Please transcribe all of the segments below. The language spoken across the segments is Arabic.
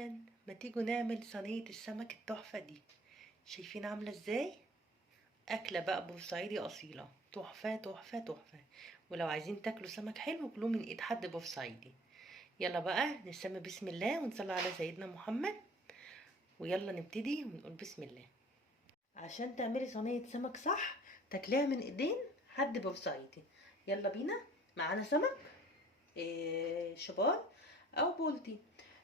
اهلا، ما تيجوا نعمل صينية السمك التحفة دي؟ شايفين عاملة ازاي؟ اكلة بقى بورسعيدي اصيلة، تحفة تحفة تحفة. ولو عايزين تاكلوا سمك حلو كلوه من ايد حد بورسعيدي. يلا بقى نسمي بسم الله ونصلي على سيدنا محمد، ويلا نبتدي ونقول بسم الله. عشان تعملي صينية سمك صح تاكليها من ايدين حد بورسعيدي. يلا بينا. معانا سمك شبار او بولتي.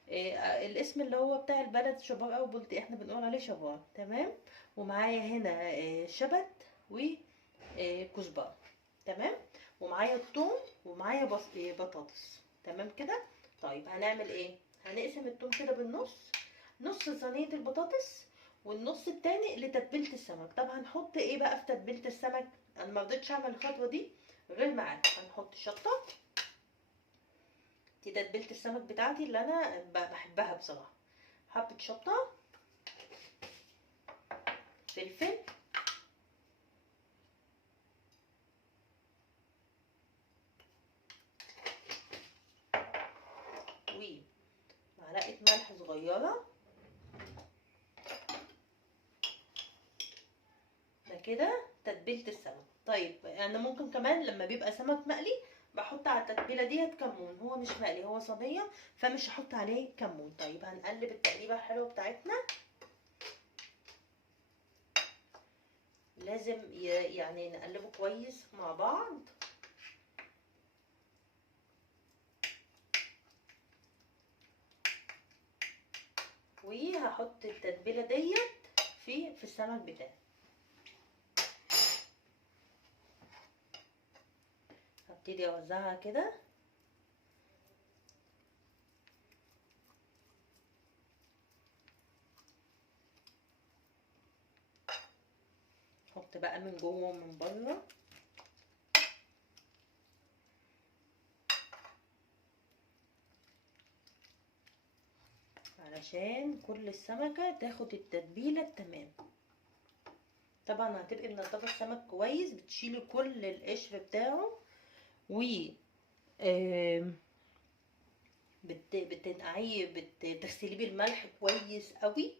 الاسم اللي هو بتاع البلد شبار او بولتي، احنا بنقول عليه شبار. تمام. ومعايا هنا شبت وكزبره. تمام. ومعايا الثوم ومعايا بطاطس. تمام كده. طيب هنعمل ايه؟ هنقسم الثوم كده بالنص، نص صينيه البطاطس والنص التاني لتتبيله السمك. طب هنحط ايه بقى في تتبيله السمك؟ انا ما رضيتش اعمل الخطوه دي غير معاك. هنحط شطه، دي تتبيله السمك بتاعتي اللي انا بحبها بصراحه. حبه شطه، فلفل، ومعلقه ملح صغيره. ده كده تتبيله السمك. طيب انا ممكن كمان لما بيبقى سمك مقلي بحط على التتبيله ديت كمون. هو مش مقلي، هو صينيه، فمش هحط عليه كمون. طيب هنقلب التقليبه الحلوه بتاعتنا. لازم يعني نقلبه كويس مع بعض. وهحط التتبيله ديت في السمك بتاعي. هبتدي اوزعها كده. احط بقى من جوه ومن بره، علشان كل السمكه تاخد التتبيله التمام. طبعا هتبقي منضفه السمك كويس، بتشيلي كل القشر بتاعه و بتنقعيه، بتغسليه بالملح كويس قوي.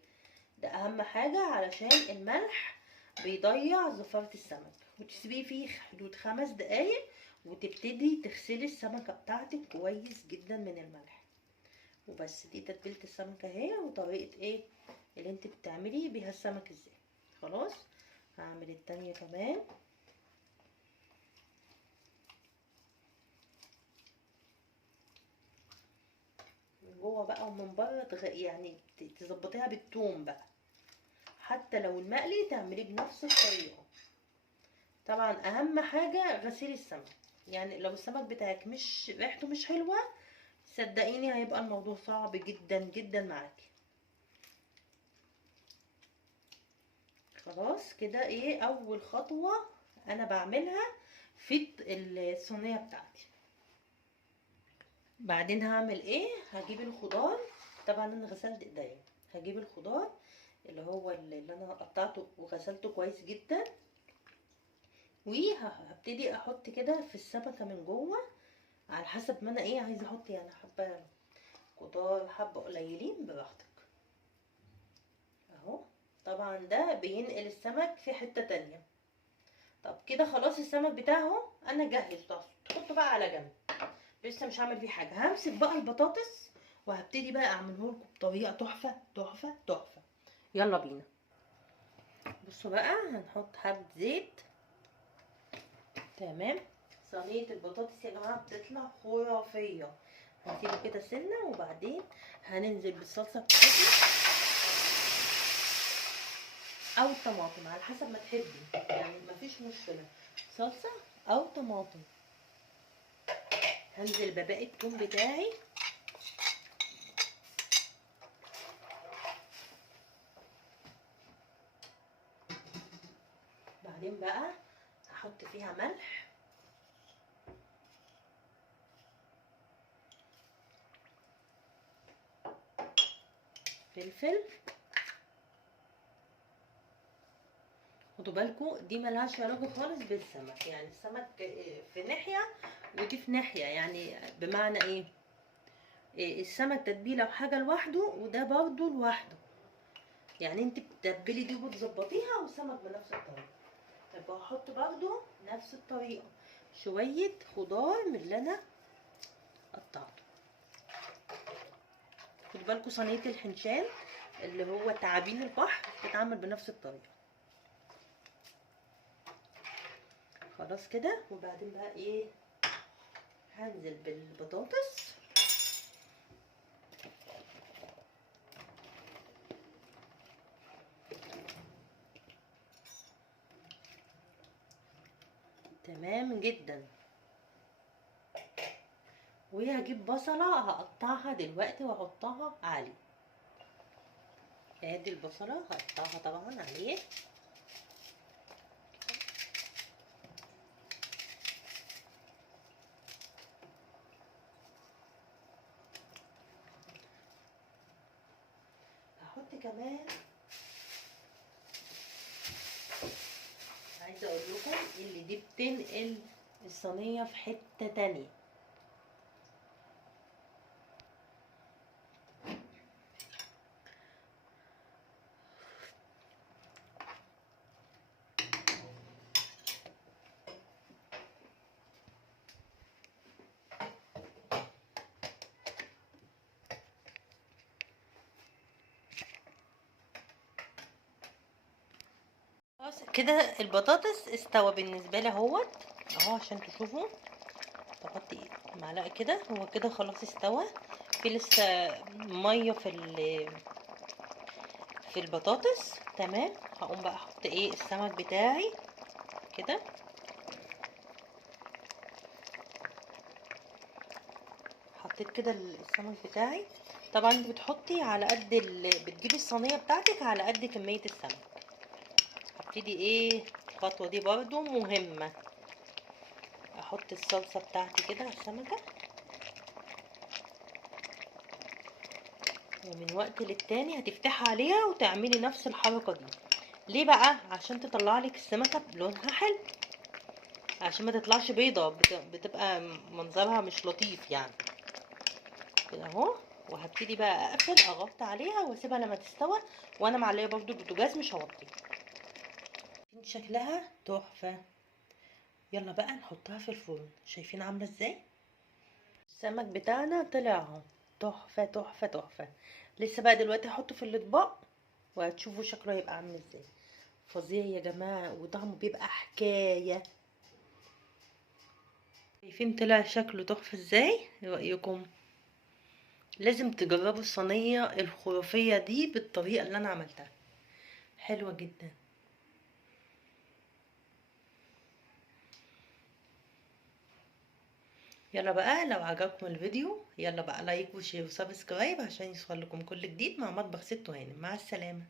ده اهم حاجه علشان الملح بيضيع زفاره السمك. وتسيبيه فيه حدود 5 دقايق وتبتدي تغسلي السمكه بتاعتك كويس جدا من الملح. وبس. دي تتبيله السمكه اهي، وطريقه ايه اللي انت بتعملي بيها السمك ازاي. خلاص هعمل التانية كمان. من جوه بقى ومن بره يعني تظبطيها بالثوم بقى. حتى لو المقلي تعمليه بنفس الطريقه. طبعا اهم حاجه غسيل السمك. يعني لو السمك بتاعك مش ريحته مش حلوه، صدقيني هيبقى الموضوع صعب جدا جدا معاكي. خلاص كده. ايه اول خطوه انا بعملها في الصينيه بتاعتي؟ بعدين هعمل ايه؟ هجيب الخضار. طبعا انا غسلت ايديا. هجيب الخضار اللي هو اللي انا قطعته وغسلته كويس جدا، وهبتدي احط كده في السمكه من جوه على حسب ما انا ايه عايزه احط. يعني حبه كتار حبه قليلين براحتك اهو. طبعا ده بينقل السمك في حته تانية. طب كده خلاص السمك بتاعه انا جاهز. تحطه بقى على جنب، لسه مش هعمل فيه حاجه. همسك بقى البطاطس وهبتدي بقى اعمله لكم بطريقه تحفه تحفه تحفه. يلا بينا. بصوا بقى، هنحط حبه زيت. تمام. صينيه البطاطس يا جماعه بتطلع خرافيه. هنسيبه كده سنه، وبعدين هننزل بالصلصه بتاعتنا او الطماطم على حسب ما تحبي، يعني مفيش مشكله، صلصه او طماطم. هنزل بباقي الثوم بتاعي. بعدين بقى هحط فيها ملح، فلفل. خدوا بالكم دي ملهاش علاقه خالص بالسمك. يعني السمك في ناحيه ودي في ناحيه. يعني بمعنى ايه؟ السمك تتبيله وحاجه لوحده، وده برضو لوحده. يعني انت بتتبلي دي وتظبطيها، والسمك بنفس الطريقه. طب هحط برضو نفس الطريقه شويه خضار من اللي انا قطعته. خدوا بالكم صينيه الحنشان اللي هو تعابين البحر بتتعمل بنفس الطريقه. خلاص كده. وبعدين بقى ايه، هنزل بالبطاطس. تمام جدا. وهجيب بصلة هقطعها دلوقتي واحطها عليه. ادي البصلة هقطعها طبعا عليه. هحط كمان، عايزة اقول لكم اللي دي بتنقل الصينية في حتة تانية. خلاص كده البطاطس استوى بالنسبة لي اهوت اهو، عشان تشوفوا. بحط معلقة كده، هو كده خلاص استوى. في لسه مية في البطاطس. تمام. هقوم بقى احط ايه السمك بتاعي كده. حطيت كده السمك بتاعي. طبعا انت بتحطي على قد بتجيبي الصينيه بتاعتك على قد كميه السمك. هبتدي ايه الخطوه دي برضو مهمه. احط الصلصه بتاعتي كده على السمكه، ومن وقت للتاني هتفتحي عليها وتعملي نفس الحركه دي. ليه بقى؟ عشان تطلع لك السمكه بلونها حلو، عشان ما تطلعش بيضه، بتبقى منظرها مش لطيف يعني. كده اهو. وهبتدي بقى اقفل اغطي عليها واسيبها لما تستوى، وانا معليه برضو البوتاجاز مش هوطي. شكلها تحفه. يلا بقى نحطها في الفرن. شايفين عامله ازاي؟ السمك بتاعنا طلع اهو تحفه تحفه تحفه. لسه بقى دلوقتي هحطه في الاطباق وهتشوفوا شكله هيبقى عامل ازاي. فظيع يا جماعه، وطعمه بيبقى حكايه. شايفين طلع شكله تحفه ازاي؟ ايه رايكم؟ لازم تجربوا الصينيه الخرافيه دي بالطريقه اللي انا عملتها، حلوه جدا. يلا بقى لو عجبكم الفيديو يلا بقى لايك وشير وسبسكرايب عشان يوصل لكم كل جديد مع مطبخ ست هانم. مع السلامة.